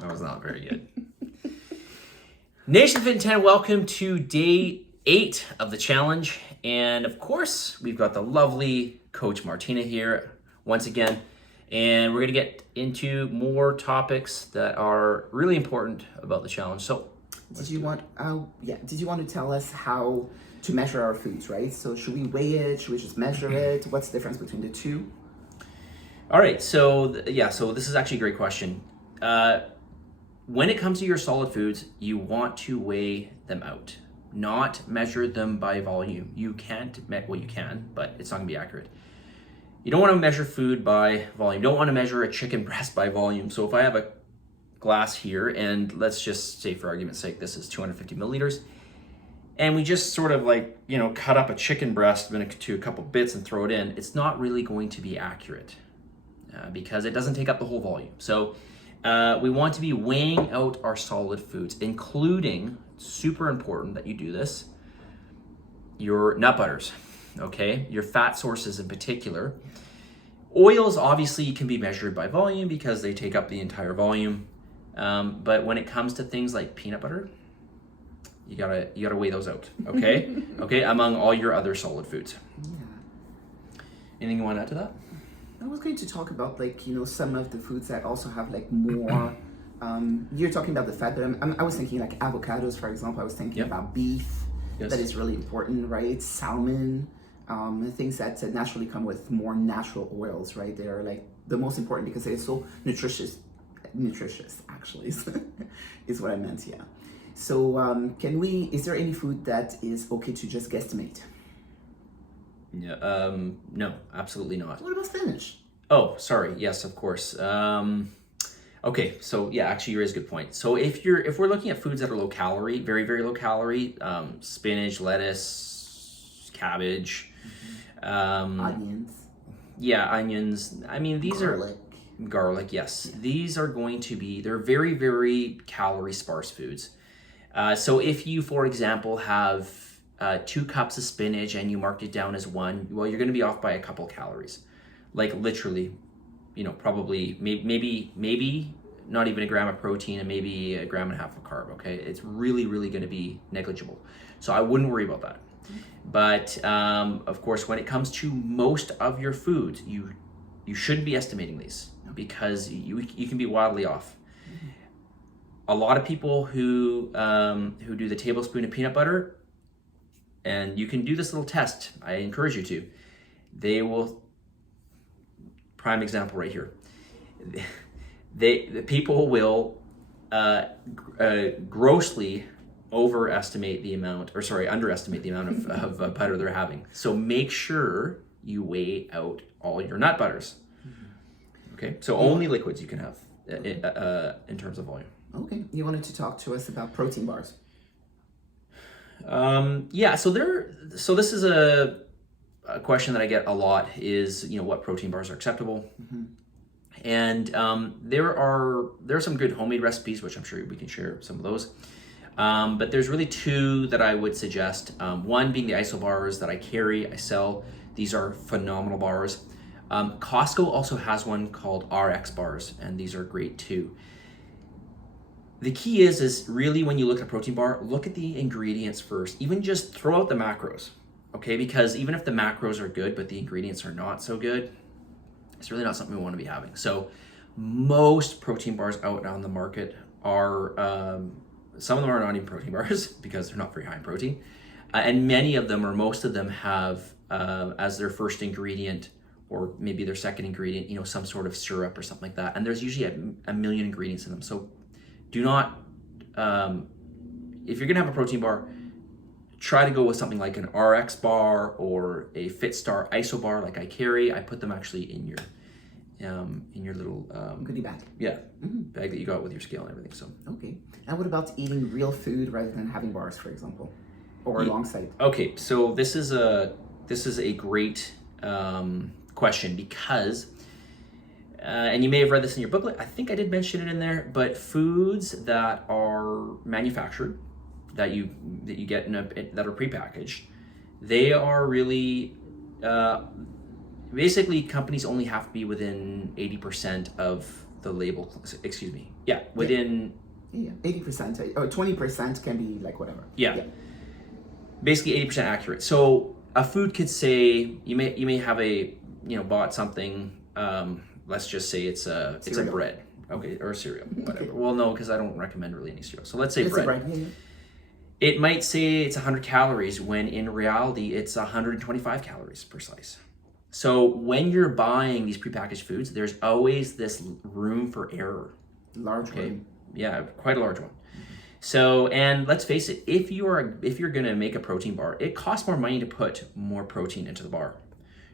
That was not very good. Nation Fitin10, welcome to day 8 of the challenge. And of course, we've got the lovely Coach Martina here once again. And we're going to get into more topics that are really important about the challenge. So, did you want to tell us how to measure our foods, right? So should we weigh it? Should we just measure it? What's the difference between the two? All right, so this is actually a great question. When it comes to your solid foods, you want to weigh them out, not measure them by volume. You can't, you can, but it's not gonna be accurate. You don't want to measure food by volume. You don't want to measure a chicken breast by volume. So if I have a glass here, and let's just say for argument's sake, this is 250 milliliters, and we just sort of cut up a chicken breast into a couple bits and throw it in, it's not really going to be accurate because it doesn't take up the whole volume. So we want to be weighing out our solid foods, including, super important that you do this, your nut butters, okay? Your fat sources in particular. Oils obviously can be measured by volume because they take up the entire volume. But when it comes to things like peanut butter, you gotta weigh those out, okay? Okay, among all your other solid foods. Yeah. Anything you want to add to that? I was going to talk about some of the foods that also have more. You're talking about the fat, but I was thinking like avocados, for example. I was thinking about beef. Yes. That is really important, right? Salmon, things that naturally come with more natural oils, right? They are the most important because they're so nutritious actually is what I meant. Yeah. So is there any food that is okay to just guesstimate? Yeah, no, absolutely not. What about spinach? Oh, sorry. Yes, of course. Okay, so yeah, actually, you raise a good point. So if we're looking at foods that are low calorie, very, very low calorie, spinach, lettuce, cabbage, onions. Yeah, onions. I mean, these garlic. Garlic, yes. These are going to be, they're very, very calorie sparse foods. So if you, for example, have 2 cups of spinach and you marked it down as 1, well, you're going to be off by a couple calories. Like literally, probably maybe not even a gram of protein and maybe a gram and a half of carb, okay? It's really, really going to be negligible. So I wouldn't worry about that. But of course, when it comes to most of your foods, you shouldn't be estimating these because you can be wildly off. A lot of people who do the tablespoon of peanut butter, and you can do this little test, I encourage you to, they will, prime example right here, the people will grossly underestimate the amount of butter they're having. So make sure you weigh out all your nut butters. Okay, so only liquids you can have in terms of volume. Okay, you wanted to talk to us about protein bars. Yeah, so this is a question that I get a lot is, what protein bars are acceptable. And there are some good homemade recipes, which I'm sure we can share some of those. But there's really 2 that I would suggest. One being the ISO bars that I sell. These are phenomenal bars. Costco also has one called RX bars, and these are great too. The key is really when you look at a protein bar, look at the ingredients first. Even just throw out the macros, okay? Because even if the macros are good, but the ingredients are not so good, it's really not something we want to be having. So most protein bars out on the market are, some of them are not even protein bars because they're not very high in protein. And many of them, or most of them, have as their first ingredient, or maybe their second ingredient, some sort of syrup or something like that. And there's usually a million ingredients in them. So do not, if you're gonna have a protein bar, try to go with something like an RX bar or a FitStar ISO bar like I carry. I put them actually in your little goodie bag. Yeah, bag that you got with your scale and everything. So okay. And what about eating real food rather than having bars, for example, or alongside? Okay, so this is a great question because. And you may have read this in your booklet. I think I did mention it in there, but foods that are manufactured, that you get that are prepackaged, they are really basically companies only have to be within 80% of the label, excuse me. Yeah, within... Yeah, 80% or 20% can be like whatever. Yeah. Basically 80% accurate. So a food could say, you may have bought something, let's just say it's a bread. Okay, or cereal, whatever. Okay. Well, no, because I don't recommend really any cereal. So let's say bread. It might say it's 100 calories when in reality it's 125 calories per slice. So when you're buying these prepackaged foods, there's always this room for error. Large room. Yeah, quite a large one. So, and let's face it, if you're gonna make a protein bar, it costs more money to put more protein into the bar.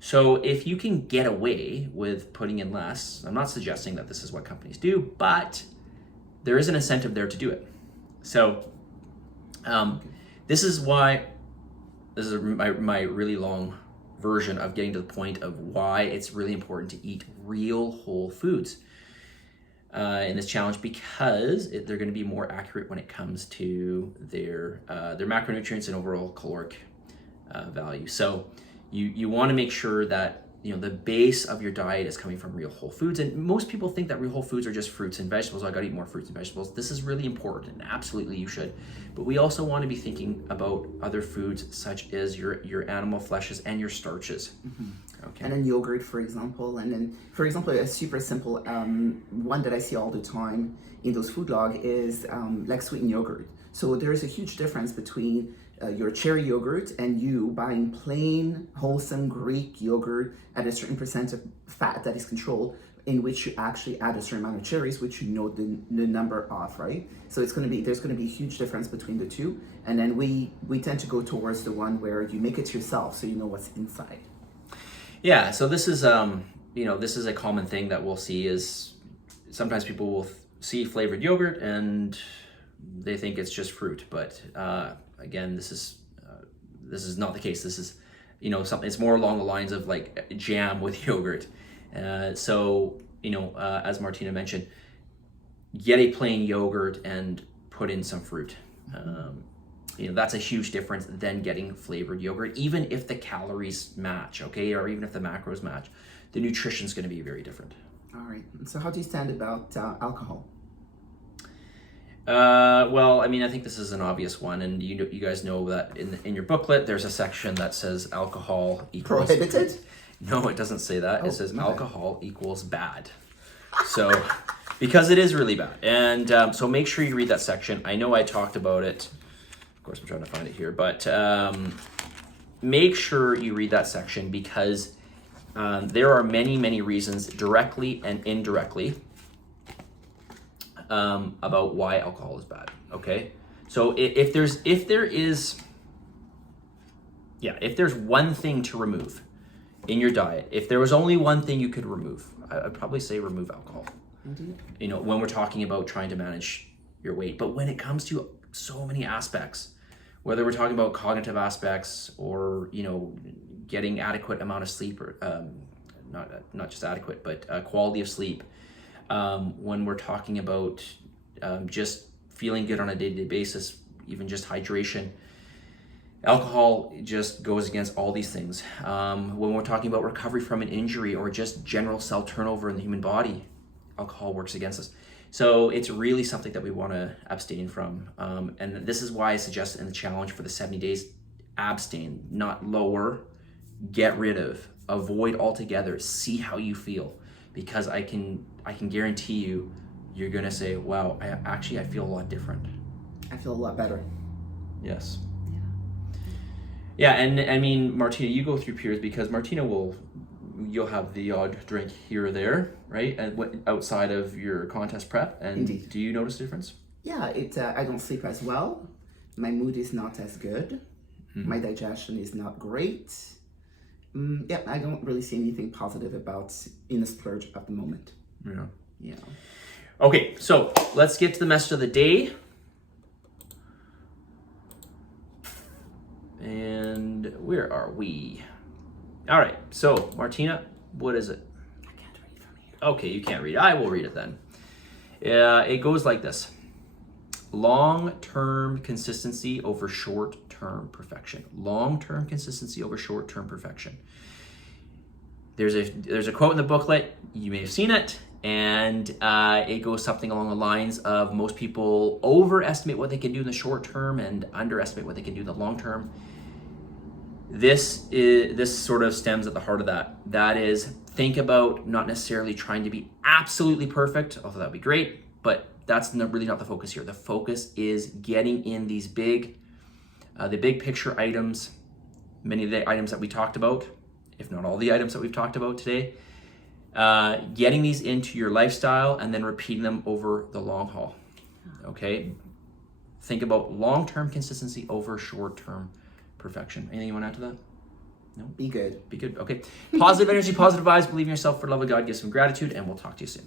So if you can get away with putting in less, I'm not suggesting that this is what companies do, but there is an incentive there to do it. So this is my really long version of getting to the point of why it's really important to eat real whole foods in this challenge, because they're going to be more accurate when it comes to their macronutrients and overall caloric value. So you want to make sure that the base of your diet is coming from real whole foods. And most people think that real whole foods are just fruits and vegetables. I got to eat more fruits and vegetables. This is really important, and absolutely you should. But we also want to be thinking about other foods such as your animal fleshes and your starches. Mm-hmm. Okay. And then yogurt, for example. And then, for example, a super simple one that I see all the time in those food log is like sweetened yogurt. So there is a huge difference between your cherry yogurt and you buying plain, wholesome Greek yogurt at a certain percent of fat that is controlled, in which you actually add a certain amount of cherries, which you know the number of, right? So there's going to be a huge difference between the two. And then we tend to go towards the one where you make it yourself, so you know what's inside. Yeah, so this is this is a common thing that we'll see is sometimes people will see flavored yogurt and they think it's just fruit, but again, this is not the case. This is something. It's more along the lines of like jam with yogurt. So as Martina mentioned, get a plain yogurt and put in some fruit. That's a huge difference than getting flavored yogurt, even if the calories match, okay, or even if the macros match. The nutrition's going to be very different. All right. So how do you stand about alcohol? Well, I mean, I think this is an obvious one, and you guys know that in your booklet there's a section that says alcohol equals prohibited. No, it doesn't say that. It says alcohol equals bad. So, because it is really bad, and so make sure you read that section. I know I talked about it. Of course, I'm trying to find it here, but make sure you read that section because there are many reasons, directly and indirectly, about why alcohol is bad. Okay, so if there's one thing to remove in your diet, if there was only one thing you could remove, I'd probably say remove alcohol. Indeed. When we're talking about trying to manage your weight, but when it comes to so many aspects, whether we're talking about cognitive aspects or getting adequate amount of sleep, or not just adequate, but quality of sleep. When we're talking about just feeling good on a day-to-day basis, even just hydration, alcohol just goes against all these things. When we're talking about recovery from an injury or just general cell turnover in the human body, alcohol works against us. So it's really something that we want to abstain from. And this is why I suggest in the challenge for the 70 days, abstain, not lower, get rid of, avoid altogether, see how you feel. Because I can guarantee you're gonna say, wow, I feel a lot different. I feel a lot better. Yes. Yeah, and I mean, Martina, you go through periods because Martina you'll have the odd drink here or there, right? And outside of your contest prep, and Indeed. Do you notice a difference? Yeah, I don't sleep as well. My mood is not as good. Mm-hmm. My digestion is not great. I don't really see anything positive about in a splurge at the moment. Yeah. Okay, so let's get to the message of the day. And where are we? All right, so Martina, what is it? I can't read from here. Okay, you can't read. I will read it then. It goes like this. Long-term consistency over short-term perfection. Long-term consistency over short-term perfection. There's a quote in the booklet. You may have seen it. And it goes something along the lines of most people overestimate what they can do in the short term and underestimate what they can do in the long term. This sort of stems at the heart of that. That is, think about not necessarily trying to be absolutely perfect, although that'd be great, but that's really not the focus here. The focus is getting in these the big picture items, many of the items that we talked about, if not all the items that we've talked about today, getting these into your lifestyle and then repeating them over the long haul. Okay? Think about long-term consistency over short-term perfection. Anything you want to add to that? No? Be good. Be good. Okay. Positive energy, positive vibes, believe in yourself, for the love of God, give some gratitude, and we'll talk to you soon.